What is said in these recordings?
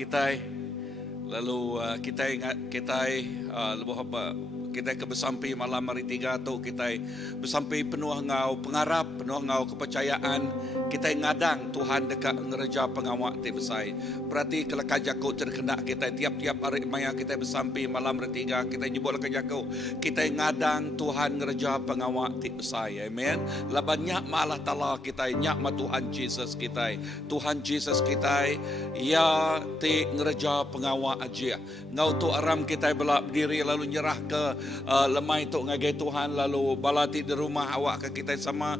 kita. Lalu kita lebih apa kita ke bersampai malam hari 3 tu kita bersampai penuh ngau pengarap, penuh ngau kepercayaan. Kita ngadang Tuhan dekat ngereja pengawak ti besai. Berarti kalau kajaku terkena kita tiap-tiap hari maya kita bersampai malam hari 3 kita nyebut kajaku. Kita ngadang Tuhan ngereja pengawak ti besai. Amen. Labannya Allah Taala kita nyak ma Tuhan Jesus kita. Tuhan Jesus kita ya ti ngereja pengawak aja. Ngau tu aram kita berdiri lalu nyerah ke lemai tu ngagai Tuhan lalu balati di rumah awak ke kita sama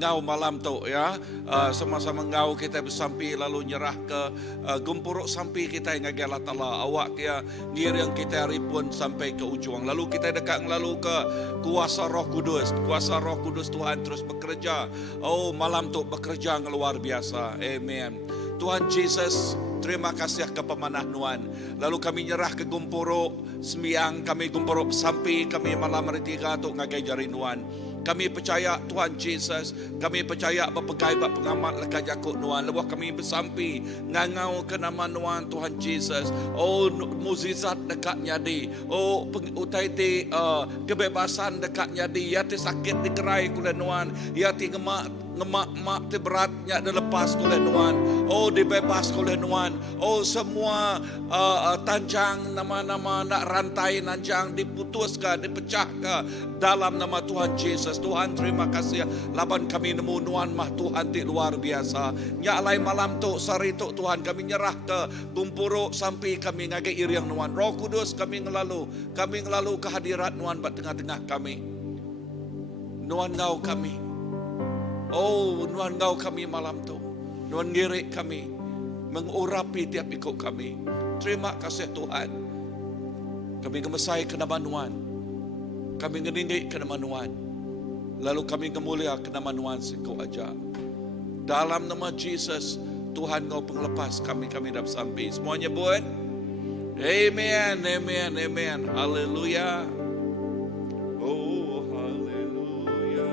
ngau malam tu ya. Sama-sama ngau kita bersampai lalu nyerah ke gumpuruk sampai kita ngagai Allah Taala awak dia ngiring kita hari pun sampai ke ujung. Lalu kita dekat lalu ke kuasa Roh Kudus. Kuasa Roh Kudus Tuhan terus bekerja. Oh malam tu bekerja luar biasa. Amen. Tuhan Jesus, terima kasih ke pemanah Nuan. Lalu kami nyerah ke gumpuruk sembiang, kami gumpuruk sampai kami malam hari 3 tu ngagai jari Nuan. Kami percaya Tuhan Jesus, kami percaya berpegai bab pengamat lekat jakuk Nuan. Lepas kami bersampai ngangau ke nama Nuan Tuhan Jesus. Oh mukjizat dekat nyadi. Oh utai ti kebebasan dekat nyadi. Ya ti sakit dikerai kule Nuan. Ya ti ngemak ti beratnya dilepas kule Nuan. Oh dibebas kule Nuan. Oh semua tanjang nama-nama nak rantai nanjang diputuskan, dipecahkan dalam nama Tuhan Jesus. Tuhan terima kasih. Laban kami nemu Nuan mah Tuhan ti luar biasa. Nyak lai malam tu sari tu Tuhan kami nyerah ke gumpuruk sampai kami ngagai iriang Nuan. Roh Kudus kami ngelalu kehadirat Nuan bat tengah-tengah kami. Nuan ngau kami. Oh Nuan ngau kami malam tu. Nuan ngirik kami, mengurapi tiap ikut kami. Terima kasih Tuhan. Kami ngemesai ke nama Nuan. Kami ngeninggi ke nama Nuan. Lalu kami kemulia ke nama Nuan siku aja. Dalam nama Jesus, Tuhan ngau penglepas kami dah sampai. Semuanya buat. Amen, amen, amen. Haleluya. Oh, haleluya.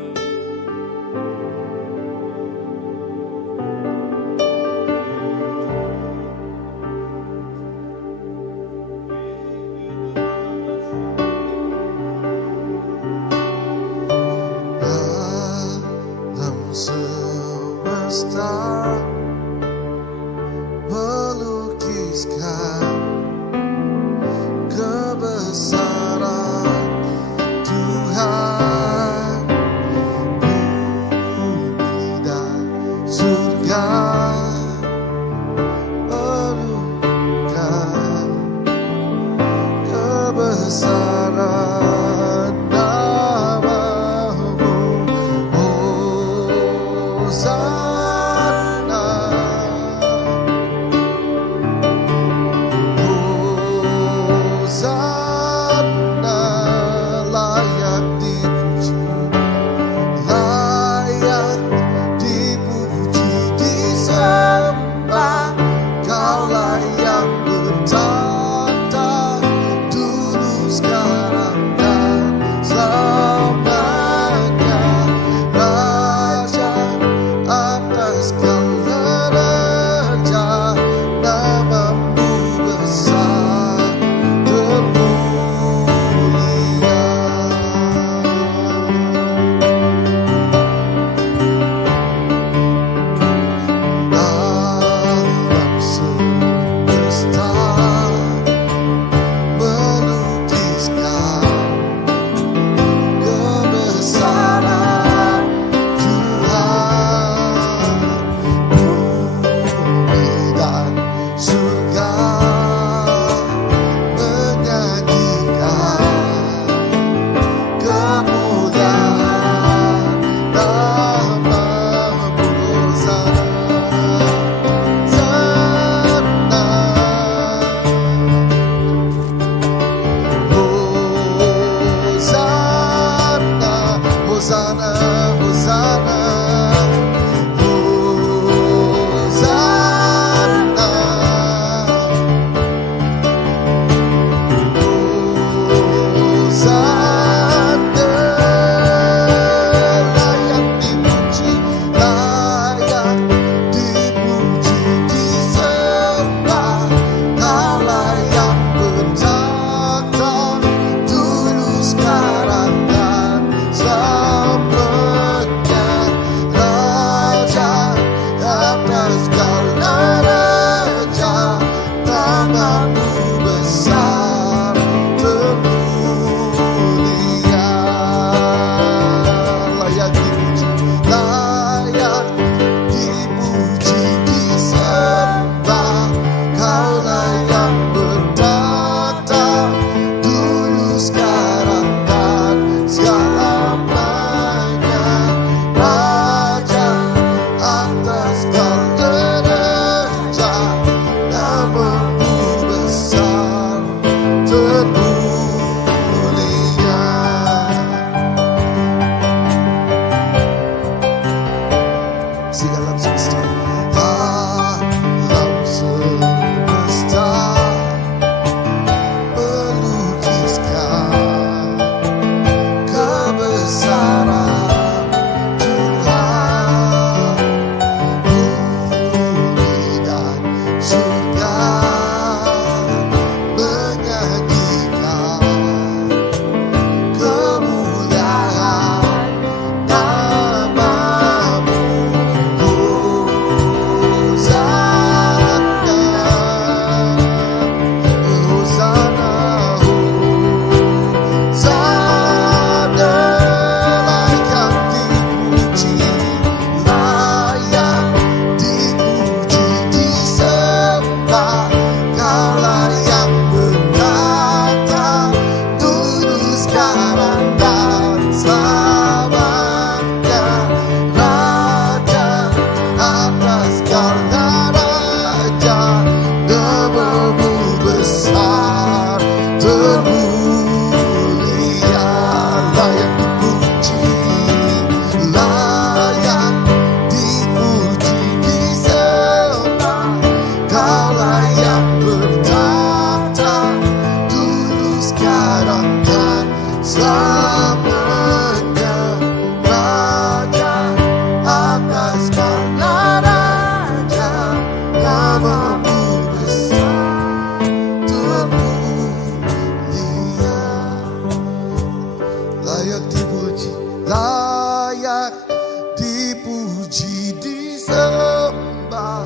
Puji disembah,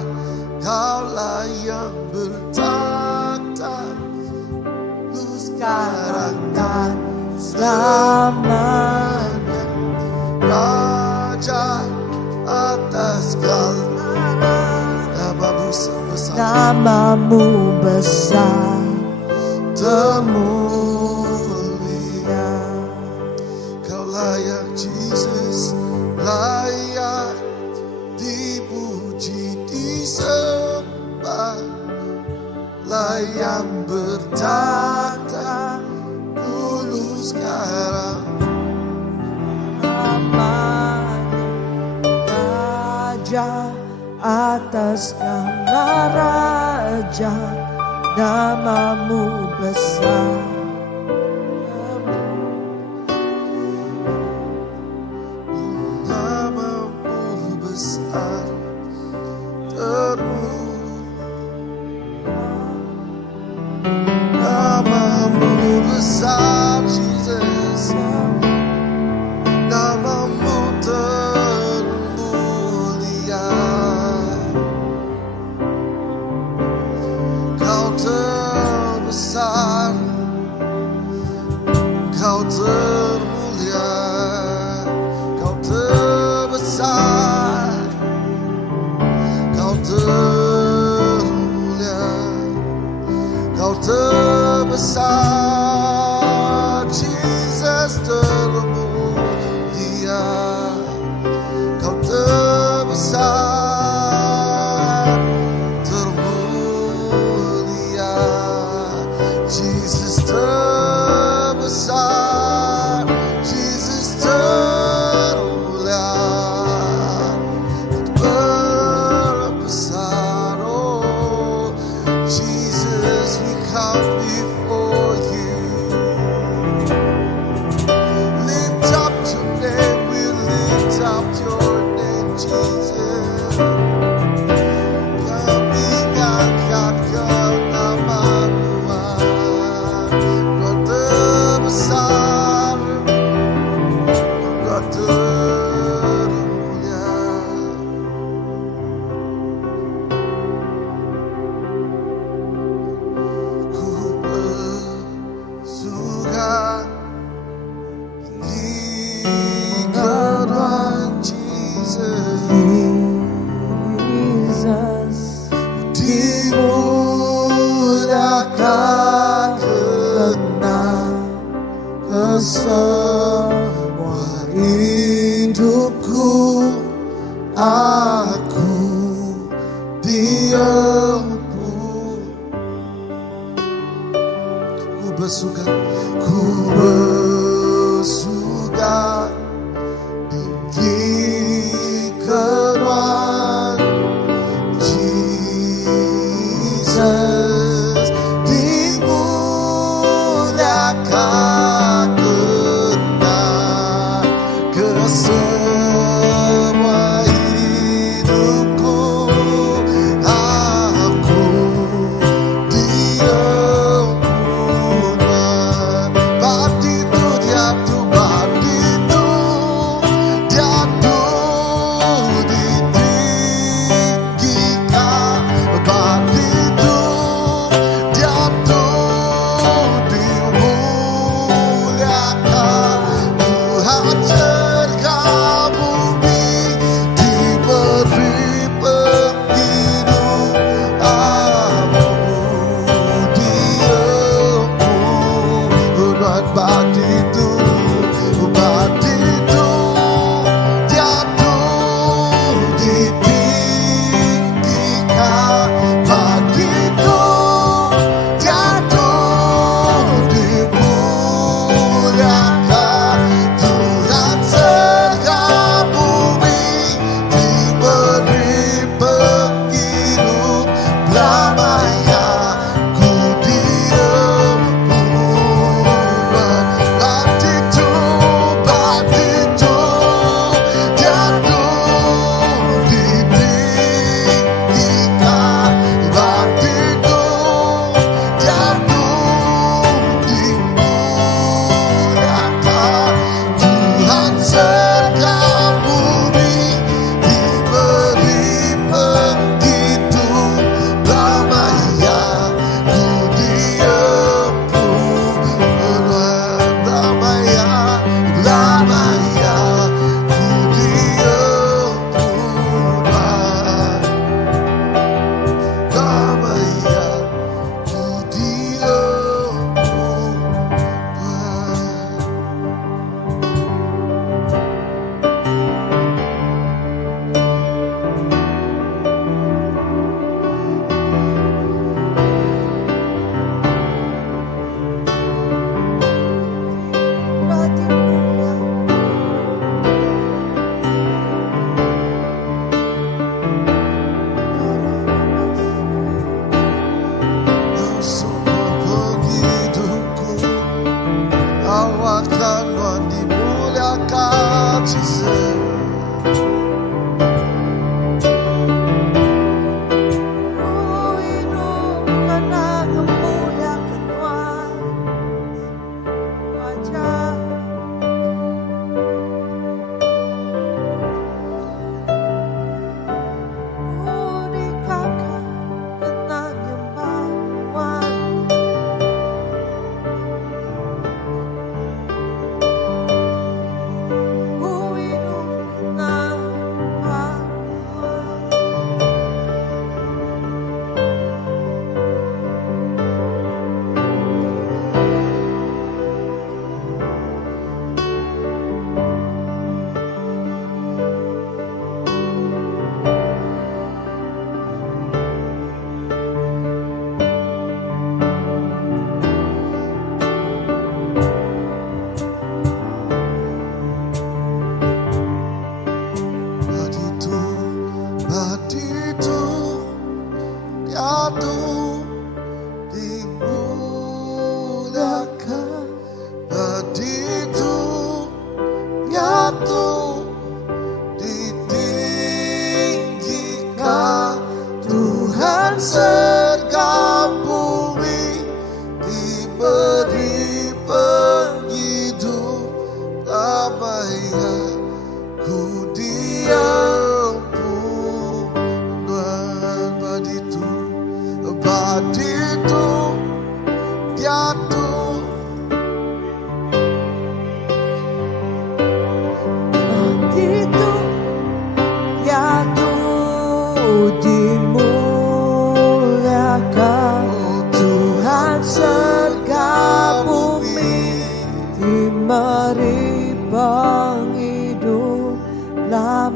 Kaulah yang bertata sekarang dan selamanya. Raja atas segala, namamu sebesar, namamu besar termulia. Kau layak Jesus, layak dipuji disembah, layak bertata dulu sekarang. Raja atas segala raja, namamu besar. Namamu besar namamu besar Jesus, namamu termulia. Kau terbesar, Kau termulia, Kau terbesar, Kau termulia, Kau terbesar, Jesus termulia, Kau terbesar, termulia, Jesus terbesar, Jesus termulia, terbesar. Oh Jesus, we come before you. Lift up your name, we lift up your name, Jesus. Kami angkat kau namamu, Kau terbesar, Kau termulia. Ku bersuka di kedua Jesus, dimudahkan karena semua hidupku, aku diempu. Ku bersuka tinggi kedua Jesus, dimudahkan karena kesemua hidupku, aku diempukan. Bab itu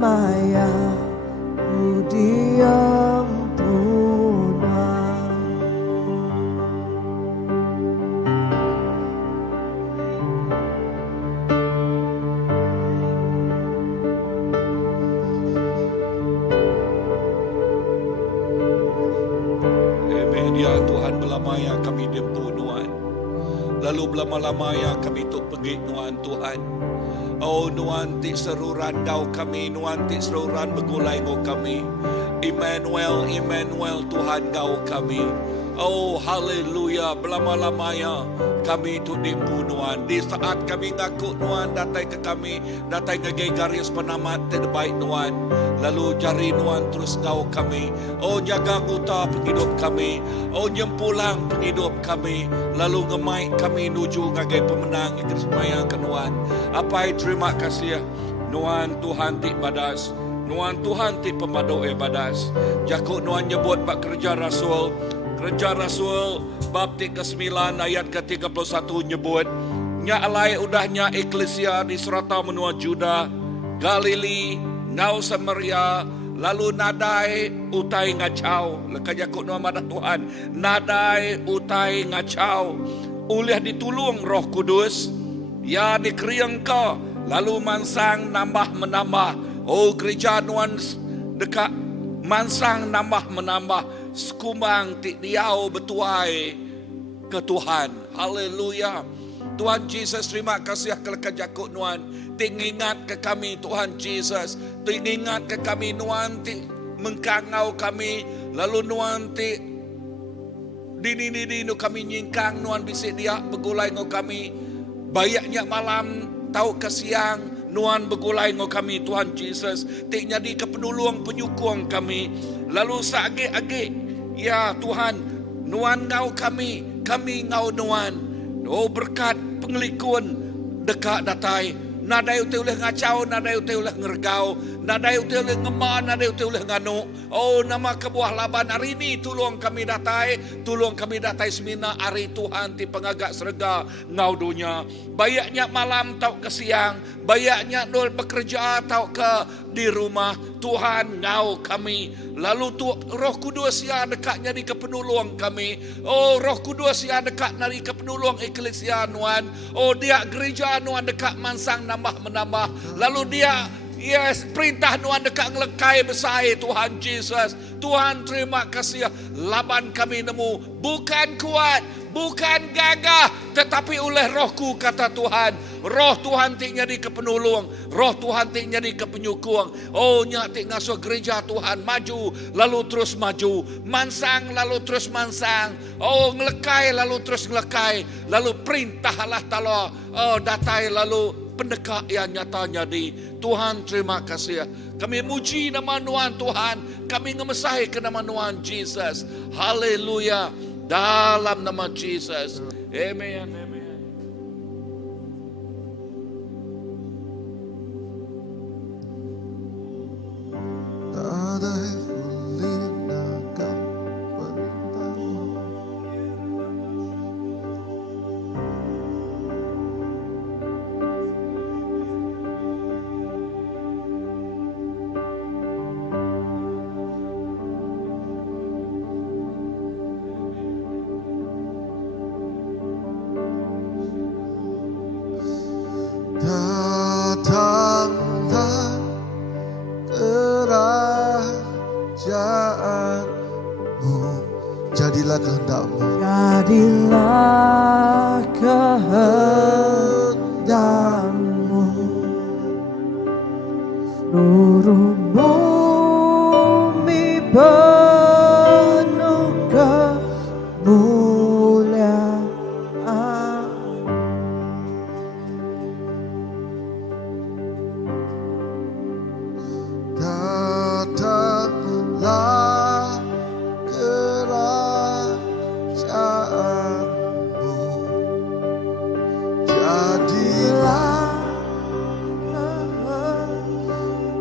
lamanya ku diam punah. Amen. Ya Tuhan, belamanya kami dempu Tuhan. Lalu belama-lamanya kami tuk pergi Tuhan Tuhan. Oh Nuan ti seruran kau kami, Nuan ti seruran begulai kau kami. Emmanuel, Emmanuel Tuhan kau kami. Oh haleluya, belama-lamanya kami tu dimpu Nuan. Di saat kami ngaku Nuan datang ke kami, datang ke garis penamat terbaik Nuan. Lalu jari Nuan terus kau kami. Oh jaga kuta penghidup kami. Oh nyempulang penghidup kami. Lalu ngemai kami nuju ngagai pemenang kesemayang ke Nuan. Apai terima kasih Nuan Tuhan ti badas. Nuan Tuhan ti pemadu badas. Jakuk Nuan nyebut bak kerja Rasul. Kerja Rasul bab 9 ayat ke-31 nyebut. Nya alai udahnya eklesia di serata menua Juda, Galili, ngau Samaria, lalu nadai utai ngacau. Leka jakuk Nuan madak Tuhan. Nadai utai ngacau. Ulih ditulung Roh Kudus. Ya dikeriang ka. Lalu mansang nambah menambah. Oh gereja Nuan dekat mansang nambah menambah. Sekumang ti diau betuai ke Tuhan. Haleluya. Tuhan Yesus terima kasih keleka jakuk Nuan. Tingingat ke kami Tuhan Yesus. Tingingat ke kami Nuan ti mengkangau kami. Lalu Nuan ti dini kami nyingkang Nuan bisik dia begulai ngau kami. Bayaknya malam tahu ke siang Nuan begulai ngau kami Tuhan Yesus. Tik nyadi kepenulung penyukung kami. Lalu saage-age ya Tuhan Nuan ngau kami ngau Nuan. Oh berkat pengelikun dekat datai. Nadai utai oleh ngacau, nadai utai oleh ngergau, nadai utai oleh ngema, nadai utai oleh nganu. Oh nama kebuah laban hari ini tulung kami datai semina hari Tuhan ti pengagak serga ngau dunia. Bayaknya malam tau ke siang, bayaknya dol bekerja tau ke di rumah. Tuhan ngau kami. Lalu Roh Kudus ya dekatnya di kepenulung kami. Oh Roh Kudus ya dekat dari kepenulung eklesia Nuan. Oh dia gereja Nuan dekat mansang nambah menambah. Lalu dia yes, perintah Nuan dekat ngelekai besar Tuhan Yesus. Tuhan terima kasih. Laban kami nemu bukan kuat, bukan gagah, tetapi oleh Rohku kata Tuhan. Roh Tuhan tik nyadi kepenulung, Roh Tuhan tik nyadi kepenyukung. Oh nyak tik ngasuh gereja Tuhan maju lalu terus maju, mansang lalu terus mansang. Oh ngelekai lalu terus ngelekai, lalu perintahlah talo. Oh datai lalu pendekat yang nyata nyadi. Tuhan terima kasih. Kami muji nama Tuhan Tuhan. Kami ngemesai ke nama Tuhan Yesus. Haleluya. Dalam nama Yesus. Amen. Amen. Nadai ulinakan perintahmu. Datanglah kerajaanmu, jadilah kehendakmu, Jadilah kehendakmu, seluruh bumi penuh kemuliaan. datanglah kerajaanmu, jadilah kehendakmu,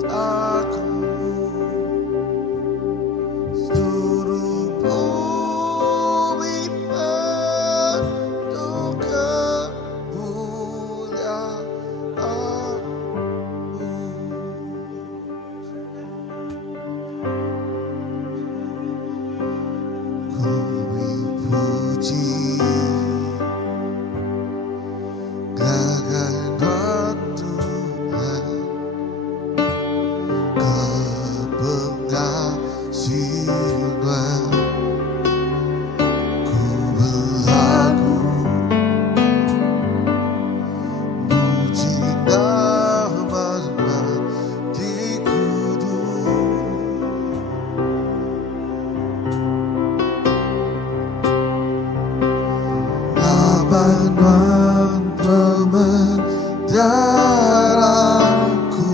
kepengasihan ku berlaku muji nama di kudus. Labanan pemendarahku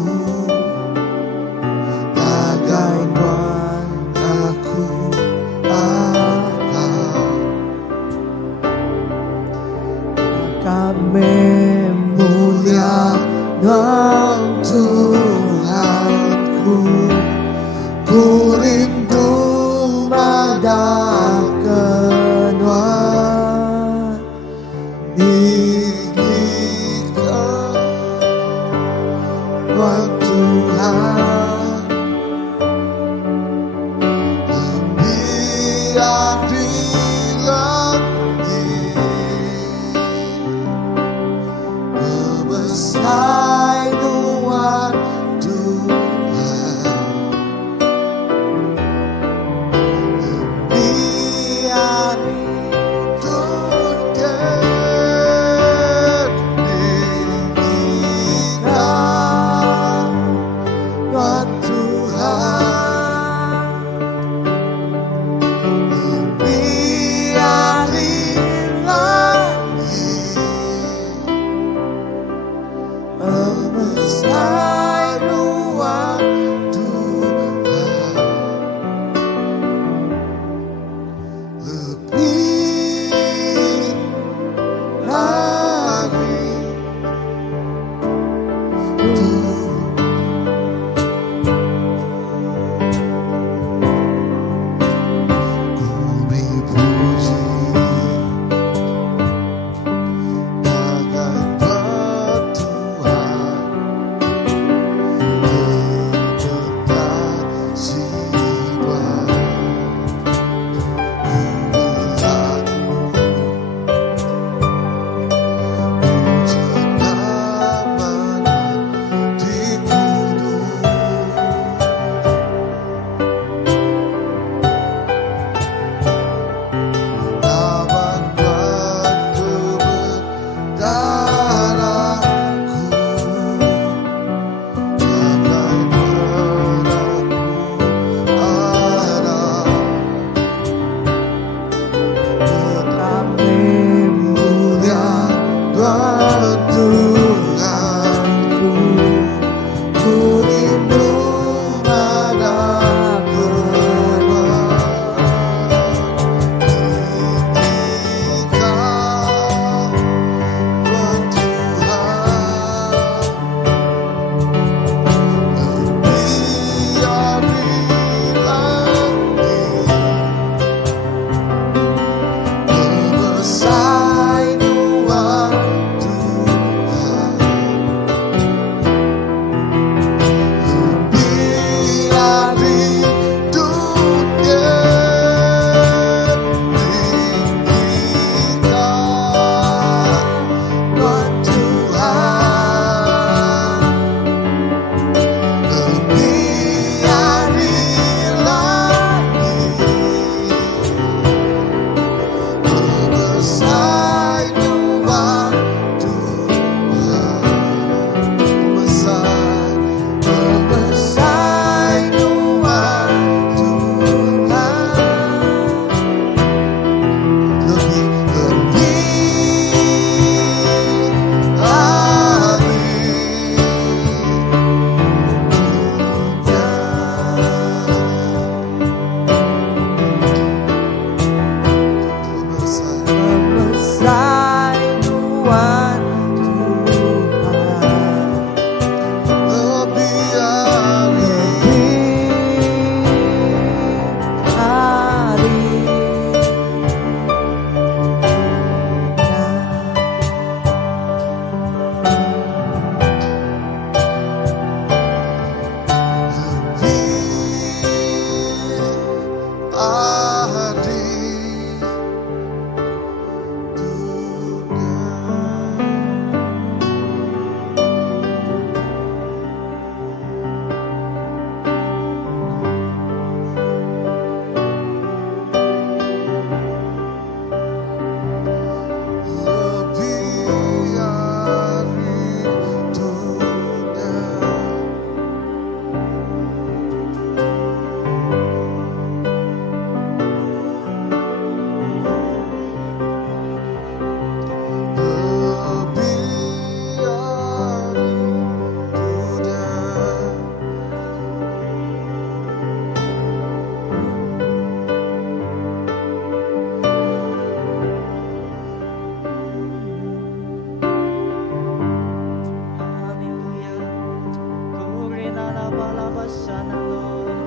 sana Lord.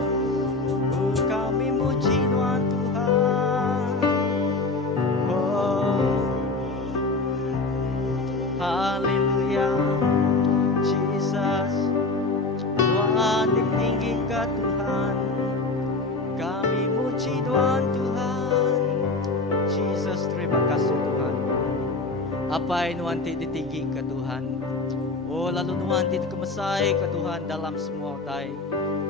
Oh, kami muji Tuhan Tuhan. Oh, haleluya, Jesus. Tuhan ditinggikan Tuhan. Kami muji Tuhan Tuhan. Jesus, terima kasih Tuhan. Apa yang Tuhan ditinggi ke Tuhan. Oh, lalu Tuhan kemasai ke Tuhan dalam semua tay.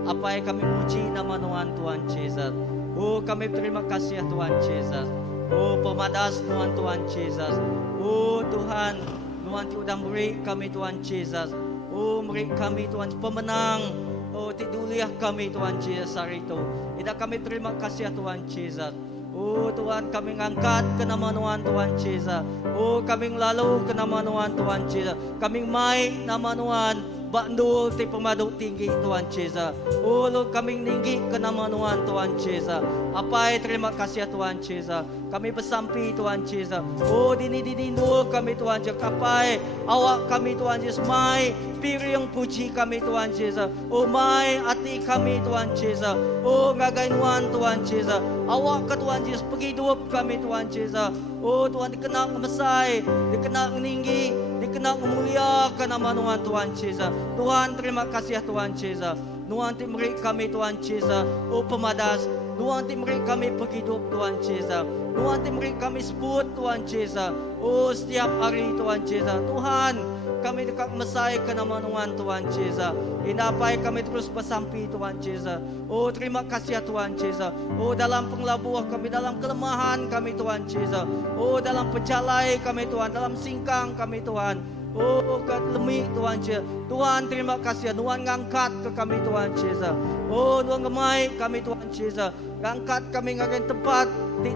Apa yang kami muji nama Tuhan Tuhan Jesus. Oh, kami terima kasih ya Tuhan Jesus. Oh, pemadas Tuhan Tuhan Jesus. Oh Tuhan, Tuhan sudah beri kami Tuhan Jesus. Oh, beri kami Tuhan pemenang. Oh, tiduliah kami Tuhan Jesus hari itu. Tidak kami terima kasih ya Tuhan Jesus. Oh Tuhan, kami ngangkat ke nama Tuhan Jesus. Oh, kami lalu ke nama Tuhan Jesus. Kami mai nama Tuhan Bandul ti pemaduk tinggi Tuhan Jesus. Oh, lu kami tinggi ke nama Tuhan Jesus. Apa terima kasih ya Tuhan Jesus. Kami bersampi Tuhan Jesus. Oh, dini kami Tuhan Jesus. Kapai awak kami Tuhan Jesus. Mai piri yang puji kami Tuhan Jesus. Oh, mai hati kami Tuhan Jesus. Oh, ngagai Tuhan Jesus. Awak ke Tuhan Jesus pergi hidup kami Tuhan Jesus. Oh, Tuhan dikenal mesai, dikenal tinggi, dikenal mulia ke nama Tuhan Jesus. Tuhan terima kasih ya Tuhan Jesus. Tuhan beri kami Tuhan Jesus. Oh, pemadas. Tuhan beri kami pergi hidup Tuhan Jesus. Tuhan beri kami sebut Tuhan Jesus. Oh, setiap hari Tuhan Jesus. Tuhan, kami dekat mesai ke nama Tuhan Jesus. Inapai kami terus bersampi Tuhan Jesus. Oh, terima kasih ya Tuhan Jesus. Oh, dalam penglabuh kami, dalam kelemahan kami Tuhan Jesus. Oh, dalam pejalai kami Tuhan, dalam singkang kami Tuhan. Oh, kat lemik Tuhan Jesus. Tuhan terima kasih. Tuhan ngangkat ke kami Tuhan Jesus. Oh, Tuhan gemai kami Tuhan Jesus. Ngangkat kami ngagen tempat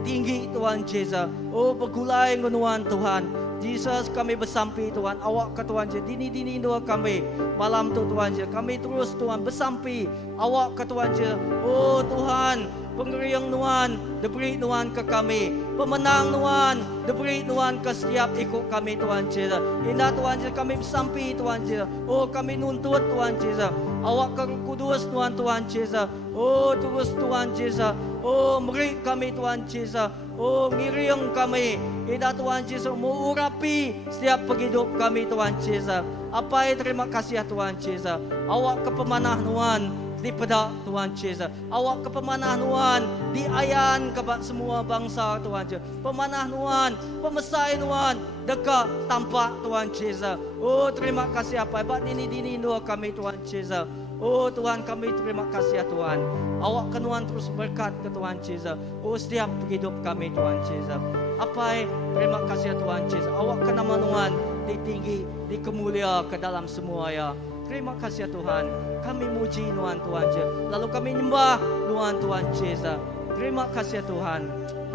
tinggi Tuhan Jesus. Oh, bergulai ngunuan Tuhan. Jesus, kami bersampi Tuhan. Awak ke Tuhan Jesus. Dini doa kami. Malam tu Tuhan Jesus. Kami terus Tuhan bersampi. Awak ke Tuhan Jesus. Oh Tuhan, pengeriang Tuhan, diberi Tuhan ke kami. Pemenang Tuhan, diberi Tuhan ke setiap ikut kami Tuhan Jesus. Indah Tuhan Jesus, kami bersampi Tuhan Jesus. Oh, kami nuntut Tuhan Jesus. Awak ke kudus Tuhan Jesus. Oh, terus Tuhan Jesus. Oh, beri kami Tuhan Jesus. Oh, ngiriang kami. Indah Tuhan Jesus, mengurapi setiap penghidup kami Tuhan Jesus. Apa terima kasih ya Tuhan Jesus. Awak ke pemanah Tuhan di pedak Tuhan Jesus. Awak ke pemanah Tuhan di ayan ke semua bangsa Tuhan Jesus. Pemanah Tuhan, pemesai Tuhan dekat tampak Tuhan Jesus. Oh, terima kasih apa hebat dini doa kami Tuhan Jesus. Oh Tuhan, kami terima kasih ya Tuhan. Awak ke Tuhan terus berkat ke Tuhan Jesus. Oh, setiap hidup kami Tuhan Jesus. Apa terima kasih ya Tuhan Jesus. Awak ke nama Tuhan ditinggi, dikemulia ke dalam semua ya. Terima kasih ya Tuhan. Kami muji Tuhan Jesus. Lalu kami nyembah Tuhan Jesus. Terima kasih ya Tuhan.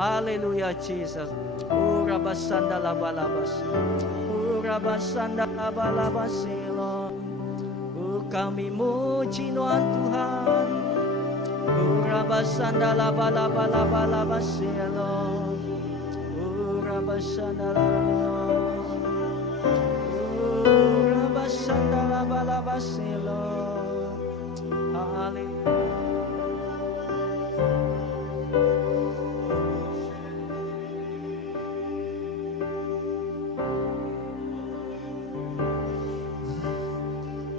Haleluya Jesus. Oh, rabasanda labalabas. Oh, rabasanda labalabas. Oh, kami muji Tuhan Tuhan. Oh, rabasanda labalabas. Oh, rabasanda Sandalabalabasilo. Hallelujah.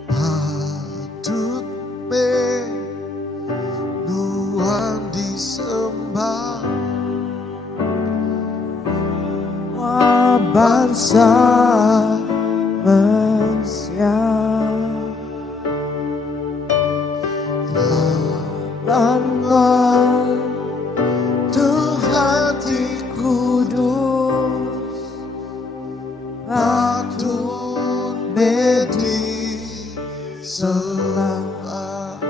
Patut Tuhan disembah, bangsa manusia Tuhan Tuhan di kudus patut bedi sembah,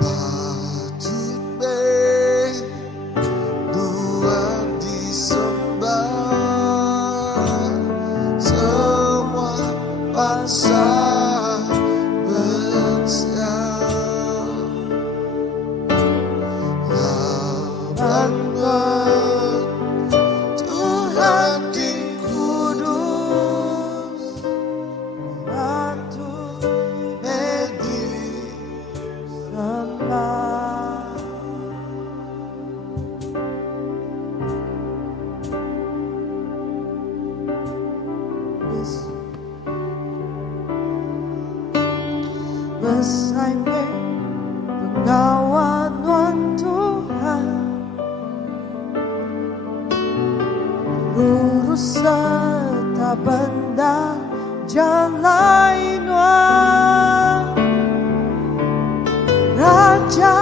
patut Tuhan disembah, semua bangsa manusia. Besaimi pengawalan Tuhan, lurus serta benar jalannya. Raja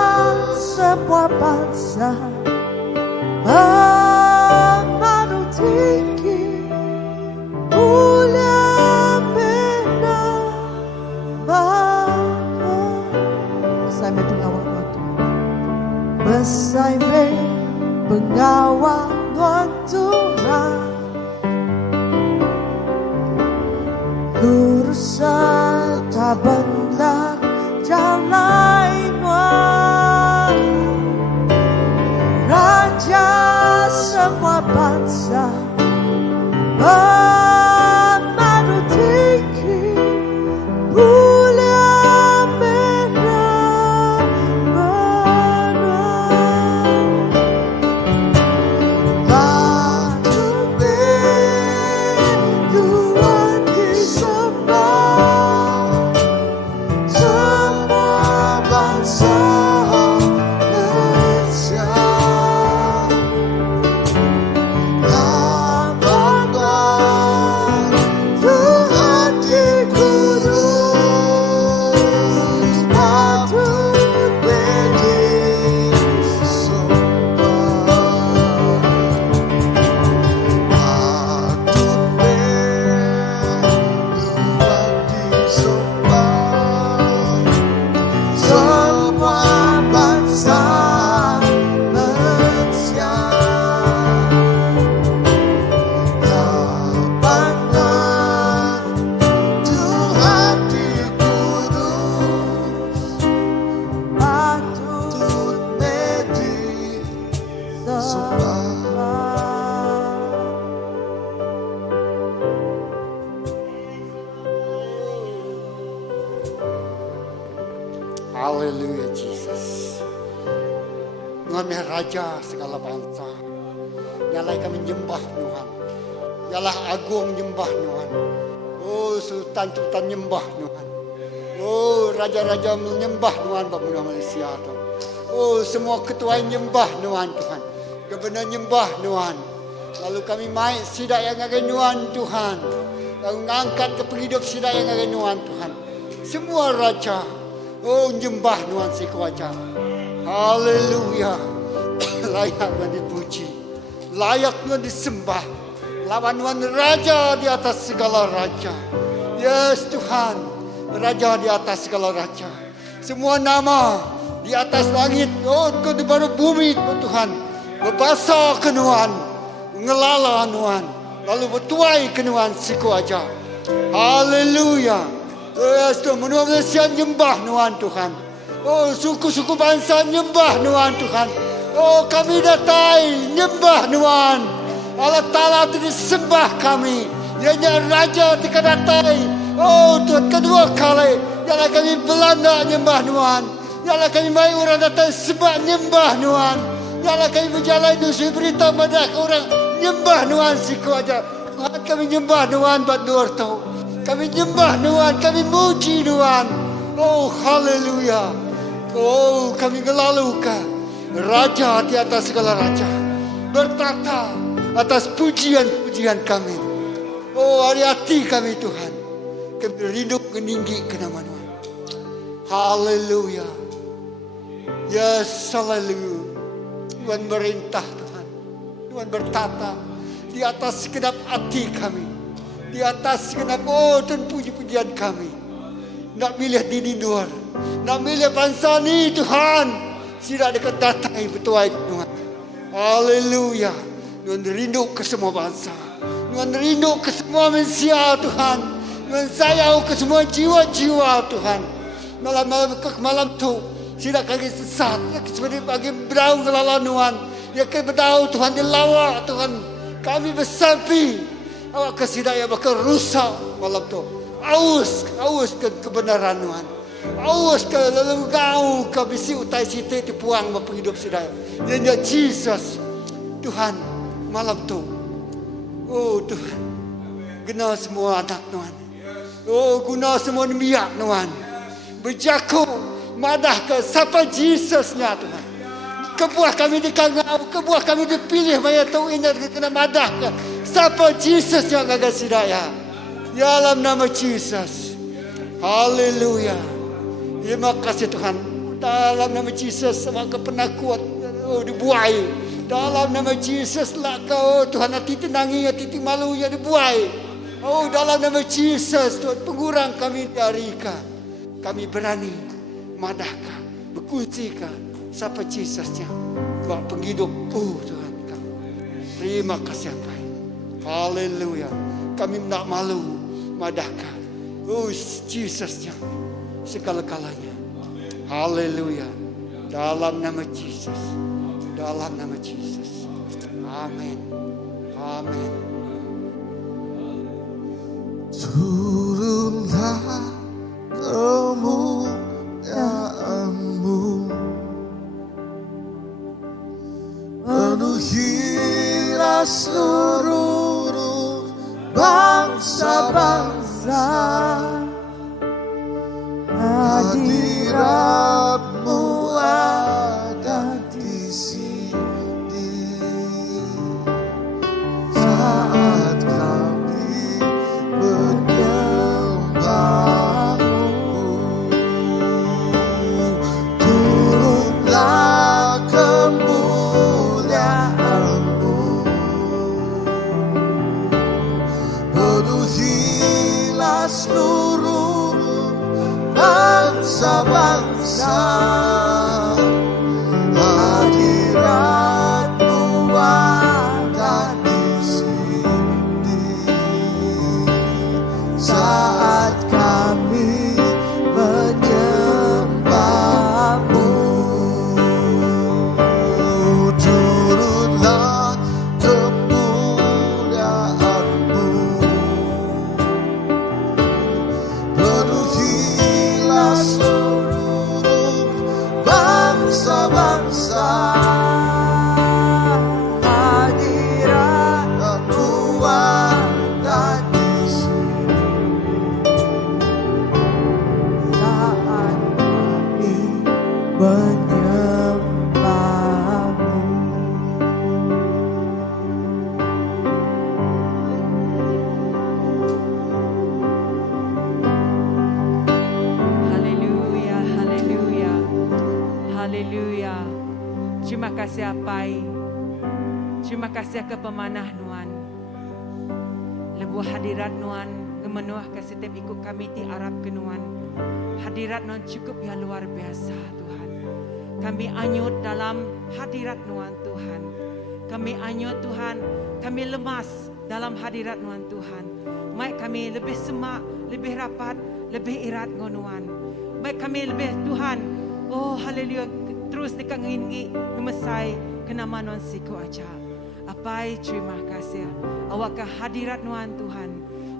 semua bangsa memadu tinggi, mulia benar maka. Besaimi pengawalan Tuhan, besaimi pengawalan Tuhan, lurus serta benar jalannya. Raja semua bangsa memadu tinggi, mulia benar benar. Batu Tuhan disembah, semua bangsa Haleluya Jesus. Tuhan Raja segala bangsa. Nyalai kami nyembah Tuhan. Nyalah agung nyembah Tuhan. Oh sultan-sultan nyembah Tuhan. Oh raja-raja menyembah Tuhan Bapak Malaysia Tuhan. Oh semua ketua nyembah Tuhan Tuhan. Gubernur nyembah Tuhan. Lalu kami mai sidak yang akan Tuhan Tuhan. Lalu ngangkat ke penghidup sidak yang akan Tuhan Tuhan. Semua raja. Oh nyembah Tuhan si kuasa. Haleluya. Layak Tuhan dipuji. Layak Tuhan disembah. Lawan Tuhan Raja di atas segala raja. Yes Tuhan. Raja di atas segala raja. Semua nama di atas langit. Oh di baru bumi Tuhan. Berbahasa ke Tuhan. Mengelala Tuhan. Lalu bertuai ke Tuhan si kuasa. Haleluya. Yes Tuhan, menua Malaysia nyembah Tuhan. Oh suku-suku bangsa nyembah Tuhan. Oh kami datai nyembah Tuhan. Allah Ta'ala itu disembah kami. Ianya Raja tika datai. Oh Tuhan kedua kali. Yalah kami Belanda nyembah Tuhan. Yalah kami mai orang datang sembah nyembah Tuhan. Yalah kami berjalan industri berita pada orang nyembah Tuhan siku aja. Tuhan kami nyembah Tuhan buat luar tahu. Kami nyembah Tuhan, kami muji Tuhan. Oh haleluya. Oh kami ngelalukan Raja di atas segala raja. Bertata atas pujian-pujian kami. Oh hari hati kami Tuhan. Kami rindu meninggi ke nama Tuhan. Haleluya. Ya selalu Tuhan merintah Tuhan. Tuhan bertata di atas segenap hati kami. Di atas segenap dan puji-pujian kami. Nak milih di luar. Nak milih bangsa ni Tuhan. Tidak dekat datai bertuai Tuhan. Haleluya. Tuhan rindu ke semua bangsa. Tuhan rindu ke semua manusia Tuhan. Tuhan sayang ke semua jiwa-jiwa Tuhan. Malam tu tidak kaki sesat. Ya seperti bagi berau kelala Tuhan. Ya ke berau Tuhan dilawak Tuhan. Kami bersampi. Awak kesidaya bakal rusak malam tu. Aus ke kebenaran Tuhan. Aus ke lalu kau ke bisi utai siti dipuang bapa hidup sidaya. Ya Jesus. Tuhan malam tu. Oh Tuhan. Guna semua anak Tuhan. Oh guna semua miak Tuhan. berjaku madah ke siapa Jesusnya Tuhan. Kebuah kami dikangau, kebuah kami dipilih maya tu ingat kena madah ke siapa Jesusnya gagal sidaya. Ya dalam nama Yesus. Haleluya. Terima kasih Tuhan. Dalam nama Yesus semoga penakut dibuai. Dalam nama Yesus lah kau Tuhan hati tenangi hati malu ya dibuai. Oh dalam nama Yesus Tuhan pengurang kami dari kami berani madahkah berkuncikah siapa Yesusnya buat penghidup Tuhan kami. Terima kasih yang baik. Haleluya. Kami tak malu madahkah Yesusnya segala-galanya. Haleluya. Dalam nama Yesus. Dalam nama Yesus. Amin. Amin. Turunlah kemuliaan-Mu, penuhilah seluruh bangsa-bangsa. Hadirat-Mu ada di sini saat kami menyembah-Mu. Turunlah kemuliaan-Mu, penuhilah seluruh bangsa-bangsa. Hadirat-Mu ada di sini saat kami menyembah-Mu. Turunlah kemuliaan-Mu, penuhilah seluruh bangsa-bangsa. Hadirat-Mu ada di sini saat kami menyembah-Mu. Haleluya, haleluya, haleluya. Terima kasih Apai. Terima kasih ke pemanah Nuan. Lebuh hadirat Nuan memenuh ke setiap ikut kami di Arab ke Nuan. Hadirat Nuan cukup yang luar biasa Tuhan. Kami anyut dalam hadirat Nuan Tuhan. Kami anyut Tuhan. Kami lemas dalam hadirat Nuan Tuhan. Baik kami lebih semak, lebih rapat, lebih erat dengan Nuan. Baik kami lebih Tuhan. Oh haleluya. Terus dekat ngingi memesai ke nama Nuan siku aja. Apai terima kasih. Awak ke hadirat Nuan Tuhan.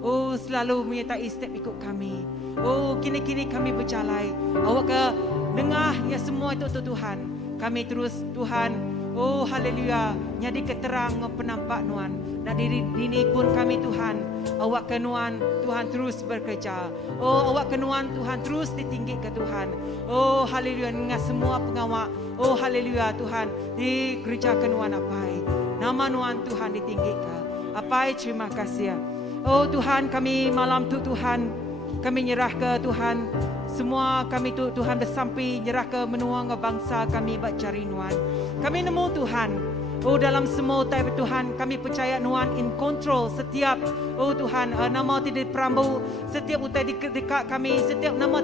Oh selalu menyertai setiap ikut kami. Oh kini-kini kami berjalan. Awak ke dengar ya semua itu Tuhan. Kami terus Tuhan. Oh haleluya. Jadi keterang penampak Nuan. Dan diri ini pun kami Tuhan. Awak ke Nuan Tuhan terus bekerja. Oh awak ke Nuan Tuhan terus ditinggi ke Tuhan. Oh haleluya dengan semua pengawal. Oh haleluya Tuhan di gereja ke Nuan Apai. Nama Nuan Tuhan ditinggikan. Apai terima kasih. Oh Tuhan kami malam tu Tuhan. Kami nyerah ke Tuhan. Semua kami tu Tuhan bersampai nyerah ke menua ke bangsa kami buat cari Nuan. Kami nemu Tuhan. Oh dalam semua type Tuhan kami percaya Nuan in control setiap oh Tuhan nama tidak perambu setiap utai di dekat kami setiap nama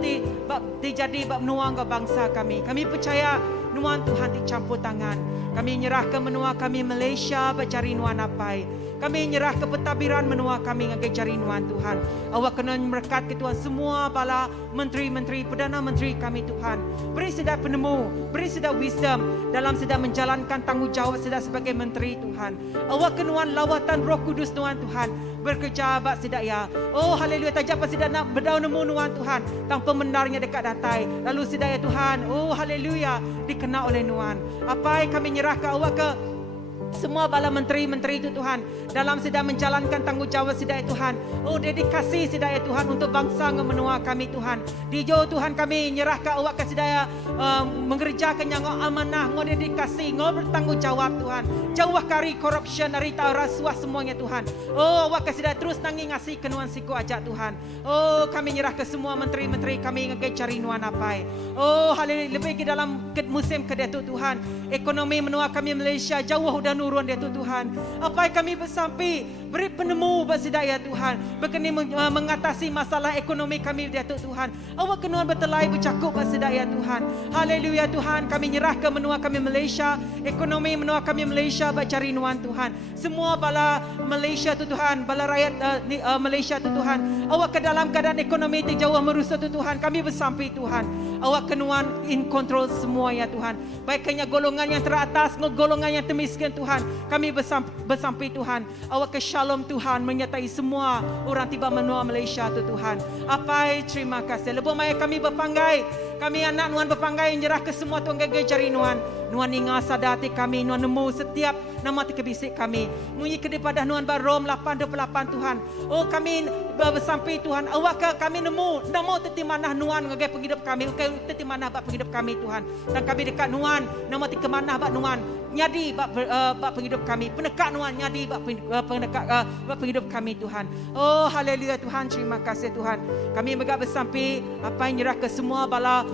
jadi bab menua ke bangsa kami. Kami percaya Nuan Tuhan dicampur tangan. Kami nyerah ke menua kami Malaysia bercari Nuan Apai. Kami nyerah ke pentadbiran menua kami ngagai cari Nuan Tuhan. Awak kena berkat ke Tuhan semua bala menteri-menteri, Perdana Menteri kami Tuhan. Beri sedap penemu, beri sedap wisdom dalam sedap menjalankan tanggungjawab sedap sebagai menteri Tuhan. Awak kenuan lawatan Roh Kudus Tuhan Tuhan. Bekerja bak sedap ya. Oh haleluya tajap sedap nak berdau nemu Nuan Tuhan. Tanpa mendarnya dekat datai. Lalu sedap ya Tuhan. Oh haleluya dikena oleh Nuan. Apa kami nyerah ke awak ke semua bala menteri-menteri itu Tuhan dalam sedang menjalankan tanggungjawab sedaya Tuhan. Oh dedikasi sedaya Tuhan untuk bangsa menua kami Tuhan. Di jauh Tuhan kami nyerahkan awak ke sedaya mengerjakan yang amanah, ngau dedikasi, ngau bertanggungjawab Tuhan. Jauh kari corruption, harita rasuah semuanya Tuhan. Oh awak ke sedaya terus nanging ngasih kenuan siku ajak Tuhan. Oh kami nyerah ke semua menteri-menteri kami ngagai cari nuan apai. Oh haleluya, lebih ke dalam musim kedua Tuhan. Ekonomi menua kami Malaysia jauh dan nurun dia Tuhan. Apa yang kami bersampai beri penemu bersedaya Tuhan. Berkini mengatasi masalah ekonomi kami dia Tuhan. Awak kenuan bertelai bercakup bersedaya Tuhan. Haleluya Tuhan, kami nyerah ke menua kami Malaysia. Ekonomi menua kami Malaysia bercari nuan Tuhan. Semua bala Malaysia Tuhan, bala rakyat Malaysia Tuhan. Awak ke dalam keadaan ekonomi itu jauh merusak Tuhan. Kami bersampai Tuhan. Awak kenuan in control semua ya Tuhan. Baiknya golongan yang teratas, golongan yang termiskin Tuhan. Kami bersampai Tuhan. Awak ke shalom Tuhan menyertai semua orang tiba menua Malaysia Tuhan. Apai terima kasih. Lebih maya kami berpanggai. Kami anak nuan berpanggai nyerah ke semua Tuhan gagai cari nuan. Nuan ingat sadati kami, nuan nemu setiap nama terkebisik kami. Munyi kepada nuan Rom 8:28 Tuhan. Oh kami bersampai Tuhan. Awak kami nemu teti manah nuan ngagai penghidup kami. Teti manah bak penghidup kami Tuhan. Dan kami dekat nuan nama ti kemanah bak nuan. Nyadi bak penghidup kami. Pendekat nuan nyadi bak penghidup kami Tuhan. Oh haleluya Tuhan, terima kasih Tuhan. Kami megak bersampai apa yang nyerah ke semua bala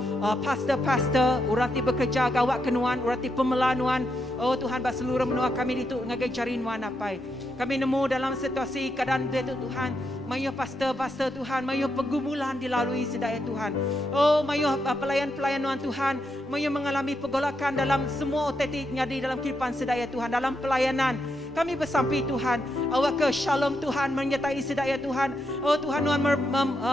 pastor-pastor, orang ti bekerja gawat kenuan, orang ti pemelanuan. Oh Tuhan, bak seluruh menua kami itu ngagai cari nuan apai. Kami nemu dalam situasi keadaan itu Tuhan. Mayu pastor-pastor Tuhan, mayu pergumulan dilalui sedaya Tuhan. Oh mayu pelayan-pelayan nuan Tuhan, mayu mengalami pergolakan dalam semua OTT nyadi dalam kehidupan sedaya Tuhan, dalam pelayanan. Kami bersampai Tuhan. Awak ke shalom Tuhan menyertai sedaya Tuhan. Oh Tuhan nuan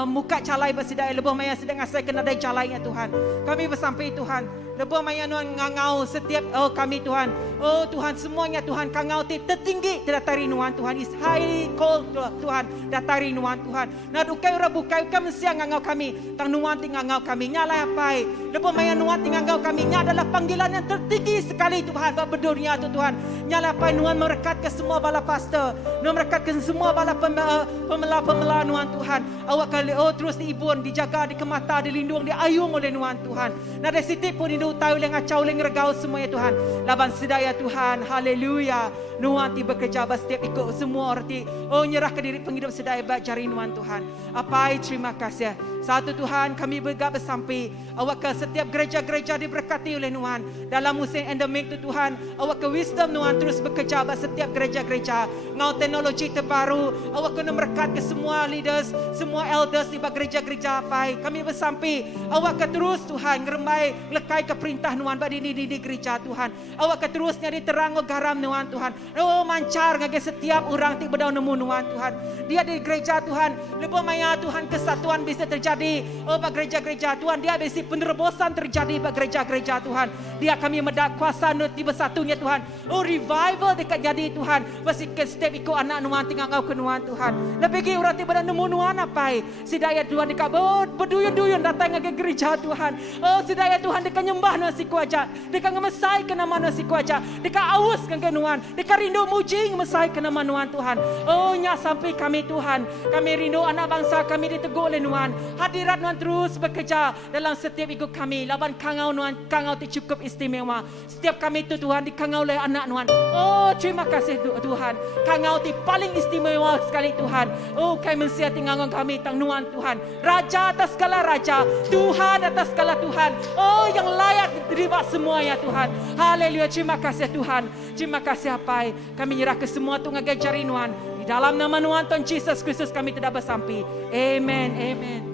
muka calai bersedaya lebih maya sedang asai kena dai calainya Tuhan. Kami bersampai Tuhan. Lebih maya nuan ngangau setiap kami Tuhan. Oh Tuhan semuanya Tuhan kangau tertinggi datari nuan Tuhan. Is high call Tuhan datari nuan Tuhan. Nah ukai ora bukai kami siang ngangau kami. Tang nuan ti ngangau kami nyala apai. Lebih maya nuan ti ngangau kami nya adalah panggilan yang tertinggi sekali Tuhan berdunia tu Tuhan. Nyala apai nuan merekat ke semua bala pastor. Nuan merekat ke semua bala pemela nuan Tuhan. Awak kali terus diibun, dijaga, dikemata, dilindung, diayung oleh nuan Tuhan. Nah dari situ pun tahu yang acau leng regau semuanya Tuhan. Laban sedaya Tuhan. Haleluya. Nuan ti bekerja setiap ikut semua arti. Oh nyerah ke diri penghidup sedaya baik cari nuan Tuhan. Apai terima kasih. Satu Tuhan kami bergab bersampai. Awak ke setiap gereja-gereja diberkati oleh Nuan. Dalam musim endemik tu Tuhan. Awak ke wisdom Nuan terus bekerja setiap gereja-gereja. Ngau teknologi terbaru. Awak kena berkat ke semua leaders, semua elders di gereja-gereja apai. Kami bersampai. Awak ke terus Tuhan ngeremai lekai ke perintah Nuan badi di gereja Tuhan. Awak ke terusnya diterang garam Nuan Tuhan. Oh mancar ngage setiap orang ti bedau nemu Nuan Tuhan. Dia di gereja Tuhan. Lebih maya Tuhan kesatuan bisa terjadi. Oh bagi gereja-gereja Tuhan, dia bisi penerobosan terjadi bagi gereja-gereja Tuhan. Dia kami mendak kuasa di bersatunya Tuhan. Oh revival dekat jadi Tuhan. Besi ke step ikut anak nuan tinggal kau ke nuan Tuhan. Lebih lagi orang tiba nemu nuan apa? Sidaya Tuhan dekat berduyun-duyun datang ke gereja Tuhan. Oh sidaya Tuhan dekat nyembah nasi kuaja, dekat ngemesai ke nama nasi kuaja, dekat aus ke nuan, dekat rindu muji ngemesai ke nama nuan Tuhan. Oh nya sampai kami Tuhan, kami rindu anak bangsa kami ditegur oleh nuan. Hadirat Nuan terus bekerja dalam setiap ikut kami. Laban kangau Nuan, kangau itu cukup istimewa. Setiap kami itu Tuhan dikangau oleh anak Nuan. Oh terima kasih Tuhan. Kangau itu paling istimewa sekali Tuhan. Oh kami mensiati ngangau kami tang Nuan Tuhan. Raja atas segala raja. Tuhan atas segala Tuhan. Oh yang layak diterima semua ya Tuhan. Haleluya, terima kasih Tuhan. Terima kasih apai. Kami nyerah ke semua tu ngagai cari Nuan. Di dalam nama Nuan Tuhan Yesus Kristus kami tidak bersampai. Amen. Amen.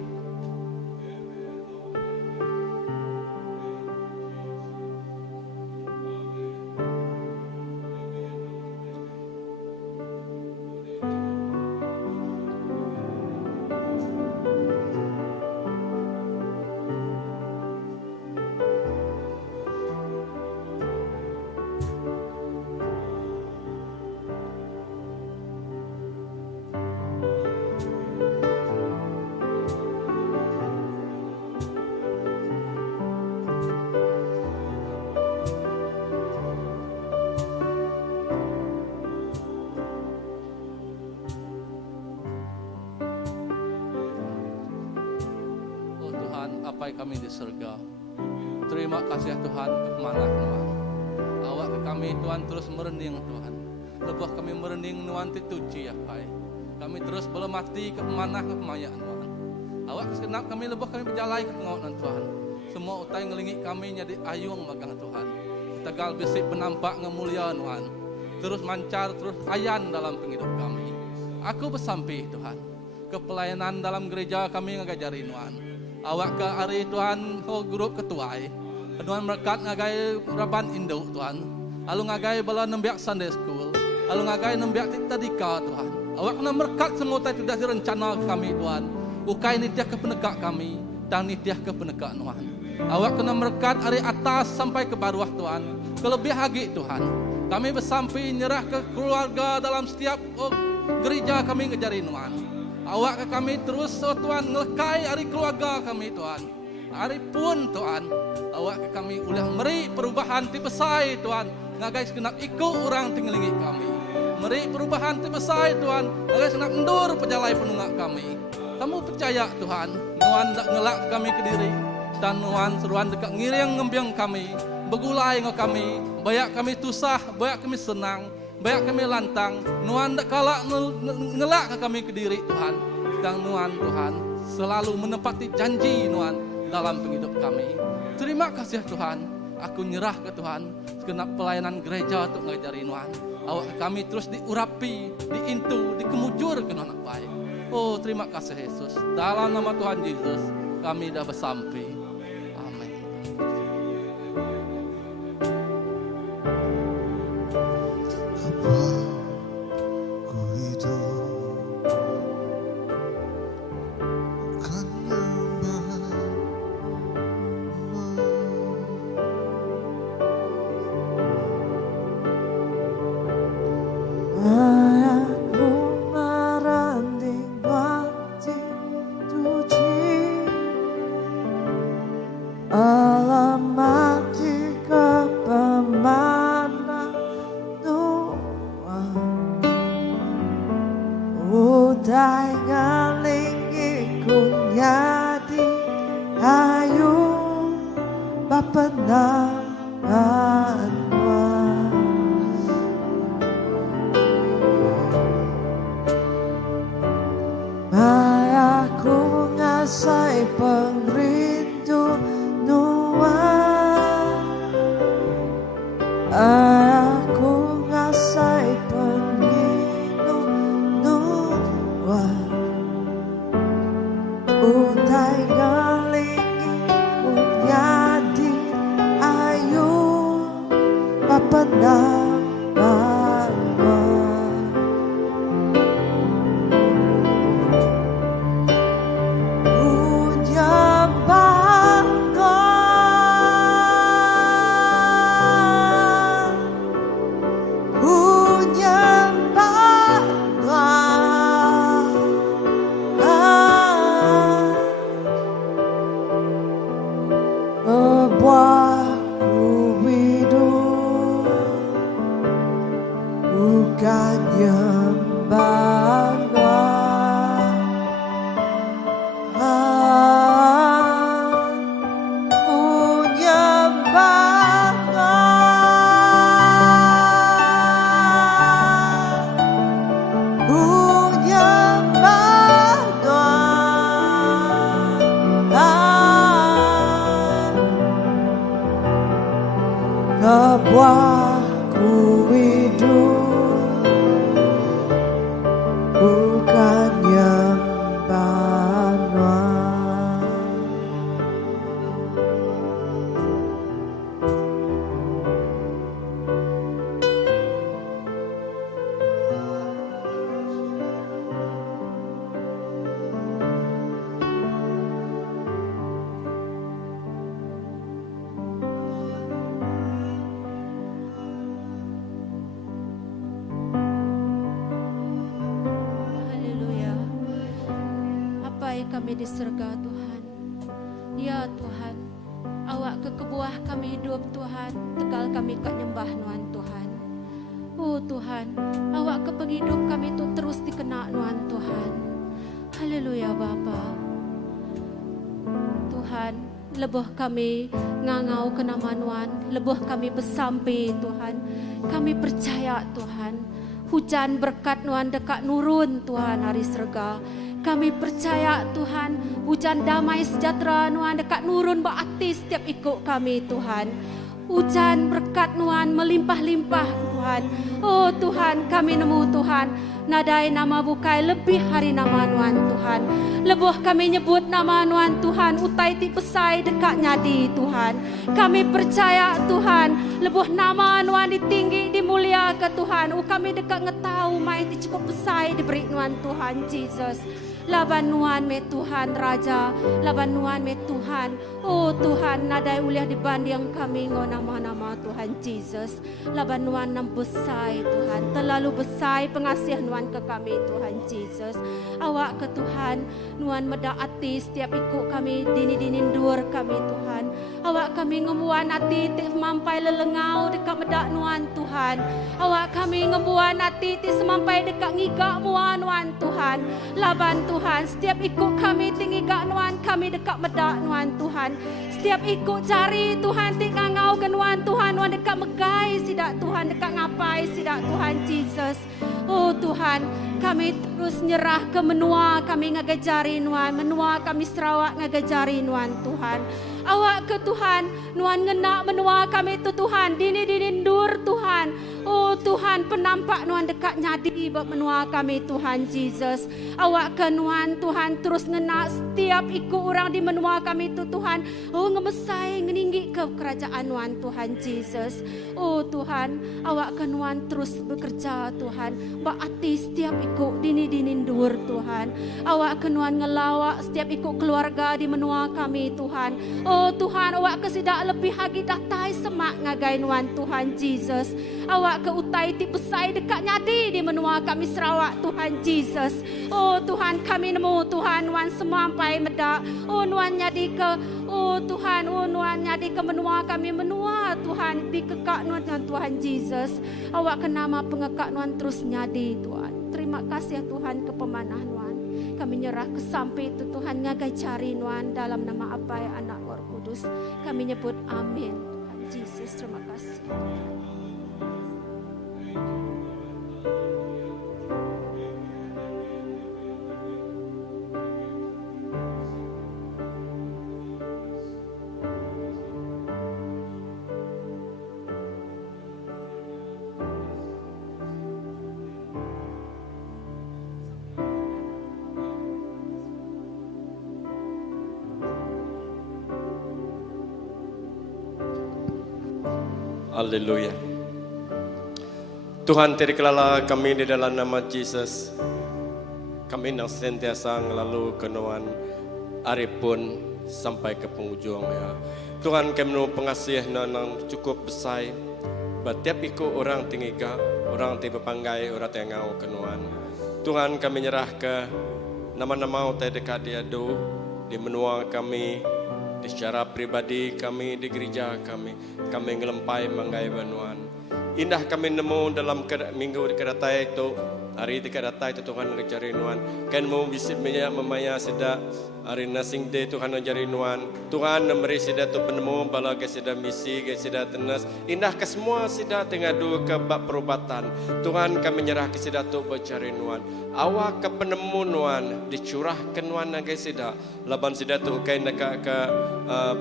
Bapai kami di surga. Terima kasih Tuhan kemana Tuhan. Awak ke kami Tuhan terus merening Tuhan. Lepas kami merening Tuhan tituci ya Pai. Kami terus belemati ke mana Tuhan. Awak segenap kami lebih kami berjalan ke tengah Tuhan. Semua utai ngelingi kami jadi ayung magang Tuhan. Tegal bisik penampak ngemulia Tuhan. Terus mancar terus ayan dalam penghidup kami. Aku bersampai Tuhan. Ke pelayanan dalam gereja kami ngajari Tuhan. Awak ke hari Tuhan ho grup ketuai. Tuhan berkat ngagai raban induk Tuhan. Lalu ngagai bala nembiak Sunday school. Lalu ngagai nembiak tadika Tuhan. Awak kena berkat semua tadi sudah direncana kami Tuhan. Ukai nitiah ke penegak kami dan nitiah ke penegak Tuhan. Awak kena berkat dari atas sampai ke bawah Tuhan. Kelebih lagi Tuhan. Kami bersampai nyerah ke keluarga dalam setiap gereja kami ngejari Tuhan. Awak ke kami terus Tuhan ngelekai hari keluarga kami Tuhan. Hari pun Tuhan. Awak ke kami ulah meri perubahan ti besai Tuhan. Ngagai segenap ikut orang tinggalingi kami. Meri perubahan ti besai Tuhan. Ngagai segenap endur pejalai penunggak kami. Kamu percaya Tuhan. Tuhan tak ngelak kami ke diri. Dan Tuhan seruan dekat ngiring ngembiang kami. Begulai ngok kami. Banyak kami tusah. Banyak kami senang. Banyak kami lantang. Tuhan tak kalak ngelak kami ke diri Tuhan. Dan Tuhan selalu menepati janji Tuhan dalam penghidup kami. Terima kasih Tuhan. Aku nyerah ke Tuhan. Segenap pelayanan gereja untuk ngajari Tuhan. Awak kami terus diurapi, diintu, dikemujur ke anak baik. Oh terima kasih Yesus. Dalam nama Tuhan Yesus kami dah bersampai. Amin. Ku hidup kan nyembah. Aku meranding bakti tuji alamat jika pemandang Tuhan udai ngalingi kunyadi ayu bapenangan aku ngasai pengrindu nuan aku ngasai pengrindu nuan utai ngalingi kunyadi ayu papenang ku hidup bukan nyembah Tuhan. Haleluya. Apai kami diserga Tuhan. Ya Tuhan, awak ke kebuah kami hidup Tuhan, tegal kami kak nyembah Nuan Tuhan. Oh Tuhan, awak ke penghidup kami tu terus dikena Nuan Tuhan. Haleluya Bapa. Tuhan, Lebuh kami ngangau ke nama Nuan, lebuh kami bersampai Tuhan. Kami percaya Tuhan, hujan berkat Nuan dekat nurun Tuhan hari serga. Kami percaya Tuhan, hujan damai sejahtera Nuan dekat nurun berarti setiap ikut kami Tuhan. Hujan berkat Nuan melimpah-limpah Tuhan. Oh Tuhan, kami nemu Tuhan, nadai nama bukai lebih hari nama Nuan Tuhan. Lebuh kami nyebut nama Nuan Tuhan, utai ti pesai dekat nyadi Tuhan. Kami percaya Tuhan, lebuh nama Nuan ditinggi dimulia ke Tuhan. Kami dekat ngetau mai ti cukup pesai diberi Nuan Tuhan Jesus. Laban Nuan me Tuhan Raja, laban Nuan me Tuhan. Oh Tuhan, nadai uliah dibanding kami ngo nama-nama Tuhan Jesus. Laban Nuan nam besai Tuhan, terlalu besai pengasih Nuan ke kami Tuhan Jesus. Awak ke Tuhan, Nuan medaati setiap ikut kami dini-dini dur kami Tuhan. Awak kami ngemuan hati mampai lelengau dekat medak Nuan Tuhan. Awak kami ngemuan hati semampai dekat ngigak muan Nuan Tuhan. Laban Tuhan, setiap ikut kami tinggi gak Nuan, kami dekat medak Nuan Tuhan. Setiap ikut cari Tuhan, tinggal ngau ke Nuan Tuhan, Nuan dekat megai sidak Tuhan, dekat ngapai sidak Tuhan Jesus. Oh Tuhan, kami terus nyerah ke menua, kami ngagajari Nuan, menua kami Sarawak ngagajari Nuan Tuhan. Awak ke Tuhan, Nuan ngenak menua kami tu Tuhan, dini-dini dur Tuhan. Oh Tuhan, penampak Nuan dekat nyadi buat menua kami Tuhan Jesus. Awak ke Nuan Tuhan terus ngenak setiap ikut orang di menua kami tu Tuhan. Oh ngemesai ngeninggi ke kerajaan Nuan Tuhan Jesus. Oh Tuhan, awak ke Nuan terus bekerja Tuhan. Berarti setiap ikut dini-dini dur Tuhan. Awak ke Nuan ngelawak setiap ikut keluarga di menua kami Tuhan. Oh Tuhan, awak ke sidak lebih lagi datai semak ngagai Nuan Tuhan Jesus. Awak ke utai ti pesai dekat nyadi di menua kami Sarawak Tuhan Jesus. Oh Tuhan, kami nemu Tuhan Nuan semampai medak. Oh Nuan nyadi ke, oh Tuhan, oh Nuan nyadi ke menua kami menua Tuhan di kekak Nuan Tuhan Jesus. Awak ke nama pengekak Nuan terus nyadi Tuhan. Terima kasih ya Tuhan ke pemanah Nuan. Kami nyerah ke sampai itu Tuhan ngagai cari Nuan dalam nama apa ya anak Roh Kudus. Kami nyebut amin Tuhan Jesus. Terima kasih. Haleluya. Tuhan terkelala kami di dalam nama Yesus. Kami nak sentiasa ngelalu kenuan hari pun sampai ke penghujung ya. Tuhan kami nu pengasih nang cukup besar. Setiap ikut orang tinggiga, orang tiba panggai, orang tengau kenuan. Tuhan kami nyerah ke nama-nama utai dekat dia do di menua kami. Di secara pribadi kami, di gereja kami ngelempai manggai banuan. Indah kami nemu dalam minggu di kedatai itu, hari di kedatai itu Tuhan ngejari nuan. Kan mau visit memaya sedak hari nasing day Tuhan ngejari nuan. Tuhan memberi sedak tu penemu bala ke sedak misi, ke sedak tenas. Indah ke semua sedak tengah dua ke bab perubatan. Tuhan kami nyerah ke sedak tu bercari nuan. Awak ke penemu nuan dicurahkan nuan nagai sedak. Laban sedak tu kain dekat ke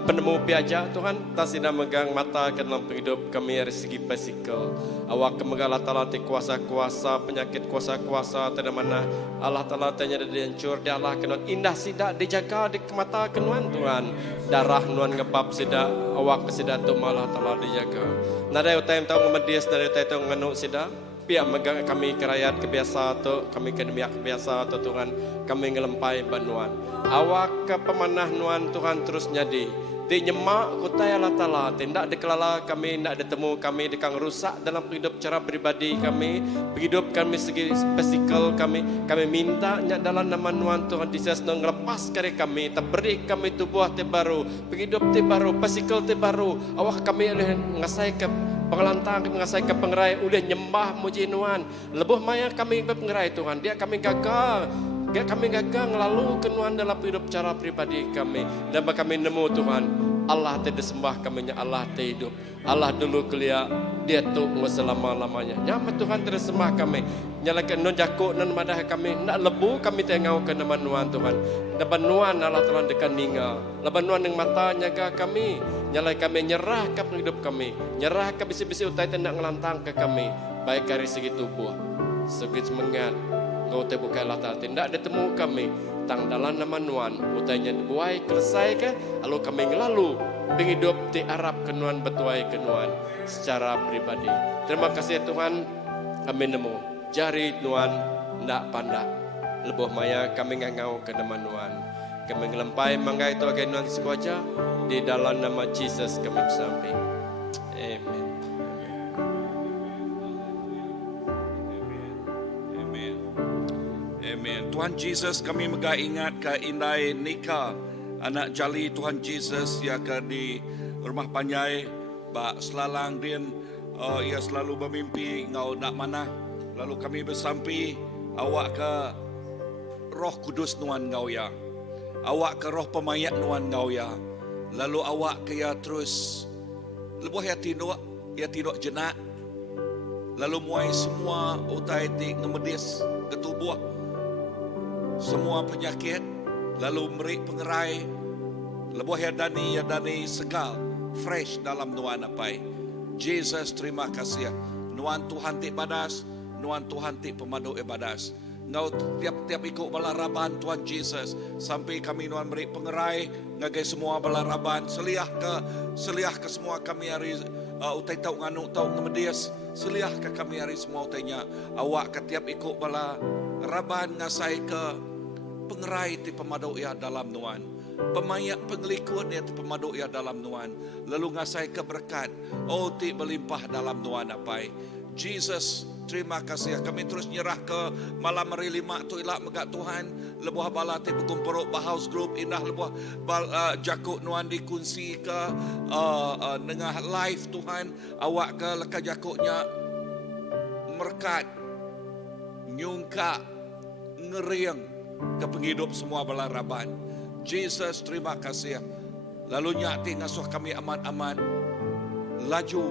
penemu piaja Tuhan tak sida megang mata ke dalam hidup kami dari segi fisikal. Awak kemegal Allah Ta'ala kuasa-kuasa penyakit kuasa-kuasa tidak mana Allah Ta'ala tanya dia hancur dia Allah kenuan indah sida dijaga di mata kenuan Tuhan. Darah nuan ngebab sida awak ke sida tu malah Ta'ala dijaga. Nada utai tahu ngemedias nada utai tahu ngenu sida pihak megang kami kerayat kebiasa tu kami kedemiak kebiasa tu Tuhan kami ngelempai banuan. Awak ke pemanah nuan Tuhan terus nyadi. Di nyemak kutai Allah Ta'ala. Tidak dikelala kami, tidak ditemu kami. Dikang rusak dalam hidup cara pribadi kami. Hidup kami segi fisikal kami. Kami minta dalam nama nuan Tuhan Yesus ngelepas kari kami. Terberi kami tubuh terbaru. Hidup terbaru, fisikal terbaru. Awak kami oleh ngasai ke pengelantang, ngasai ke pengerai. Oleh nyembah muji nuan. Lebuh maya kami pengerai Tuhan. Dia kami gagal. Gak kami gagal lalu kenuan dalam hidup cara pribadi kami. Dan kami nemu Tuhan, Allah tidak sembah kami, Allah tidak hidup. Allah dulu kelia, dia tu selama-lamanya. Nyama Tuhan tidak sembah kami. Nyalakan non jakuk non madah kami. Nak lebu kami tengau ke nama Nuan Tuhan. Leban Nuan Allah Tuhan dekat ninga. Leban Nuan yang mata nyaga kami. Nyalai kami nyerah ke hidup kami. Nyerah ke bisi-bisi utai tidak ngelantang ke kami. Baik dari segi tubuh, segi semangat. Kau terbuka lata tidak ditemu kami tang dalam nama Nuan utainya buai selesai ke lalu kami ngelalu penghidup di Arab kenuan betuai kenuan secara pribadi. Terima kasih Tuhan, kami nemu jari Nuan ndak pandak lebuh maya kami ngangau ke nama Nuan. Kami ngelempai mangga itu agen Nuan sekuaja di dalam nama Jesus kami bersampai. Amen. Amen. Tuhan Yesus, kami mengingat ke indai nikah anak jali Tuhan Yesus ya ke di rumah Panyai bak selalang dia ia selalu bermimpi ngau nak mana, lalu kami bersampi awak ke Roh Kudus Nuan ngau ya, awak ke Roh Pemayat Nuan ngau ya, lalu awak ke ya terus lebuh ya tino jenak, lalu muai semua utai di ngemedis ketubuh semua penyakit, lalu merik pengerai, lebuh ya dani segal, fresh dalam Nuan apai. Jesus terima kasih. Nuan Tuhan ti badas, Nuan Tuhan ti pemadu badas. Ngau tiap-tiap ikut balaraban Tuhan Jesus, sampai kami Nuan merik pengerai, ngagai semua balaraban, seliah ke semua kami hari utai tau nganu tau ngemedias, seliah ke kami hari semua utainya. Awak ke tiap ikut balaraban ngasai ke pengerai ti pemaduk ya dalam Nuan, pemayak pengelikun ya ti pemaduk ya dalam Nuan, lalu ngasai keberkat ti melimpah dalam Nuan apai. Jesus terima kasih. Kami terus nyerah ke malam hari 5 tu ilak megak Tuhan, lebuh bala ti berkumpul house group indah lebuh jakuk Nuan dikunci ke nengah live Tuhan, awak ke leka jakuknya merkat nyungka ngeriang ke penghidup semua balaraban. Jesus terima kasih. Lalu nyati ngasuh kami aman-aman laju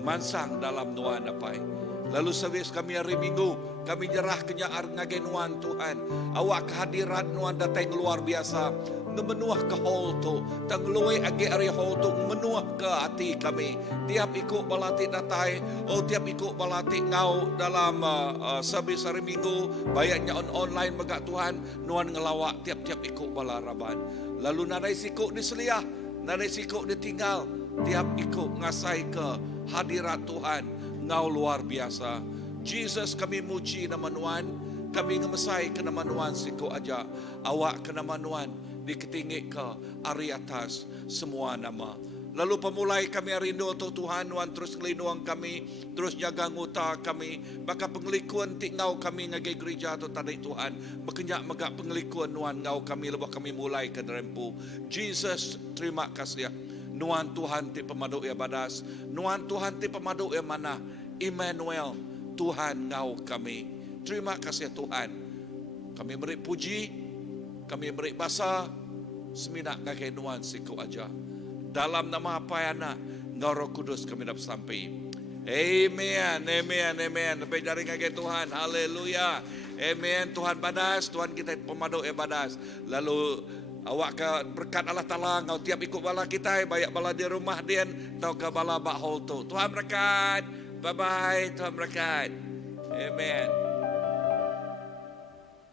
mansang dalam Nuan apai. Lalu servis kami hari Minggu kami nyerah kenyaar ngagai Nuan Tuhan. Awak kehadiran Nuan datang luar biasa, ngemenuah ke hall tu, tangluai agi area hall tu menuah ke hati kami. Tiap ikut balati datai, tiap ikut balati ngau dalam servis hari Minggu, bayarnya online megak Tuhan, Nuan ngelawak tiap-tiap ikut balaraban. Lalu nadai sikuk diseliah, nadai sikuk ditinggal, tiap ikut ngasai ke hadirat Tuhan, ngau luar biasa. Jesus kami muji nama Nuan, kami ngemesai ke nama Nuan sikuk aja, awak ke nama Nuan diketinggi ke ari atas semua nama. Lalu pemulai kami rindu tu Tuhan, Nuan terus ngelindung kami, terus jaga nguta kami. Maka pengelikuan ti ngau kami ngagai gereja tu tadi Tuhan, bekenyak megak pengelikuan Nuan ngau kami lebih kami mulai ke derempu. Jesus terima kasih. Nuan Tuhan ti pemaduk ya badas, Nuan Tuhan ti pemaduk ya mana, Emmanuel Tuhan ngau kami. Terima kasih Tuhan. Kami beri puji, kami beri basa, seminak ngagai Nuan siku aja. Dalam nama apa anak ngau Roh Kudus kami dapat sampai. Amen, amen, amen. Sampai jari ngagai Tuhan. Haleluya. Amen. Tuhan badas, Tuhan kita pemaduk ya badas. Lalu awak ke berkat Allah Ta'ala, ngau tiap ikut bala kita, banyak bala di rumah dia, tau ke bala bak hall tu. Tuhan berkat. Bye-bye, Tuhan berkat. Amen.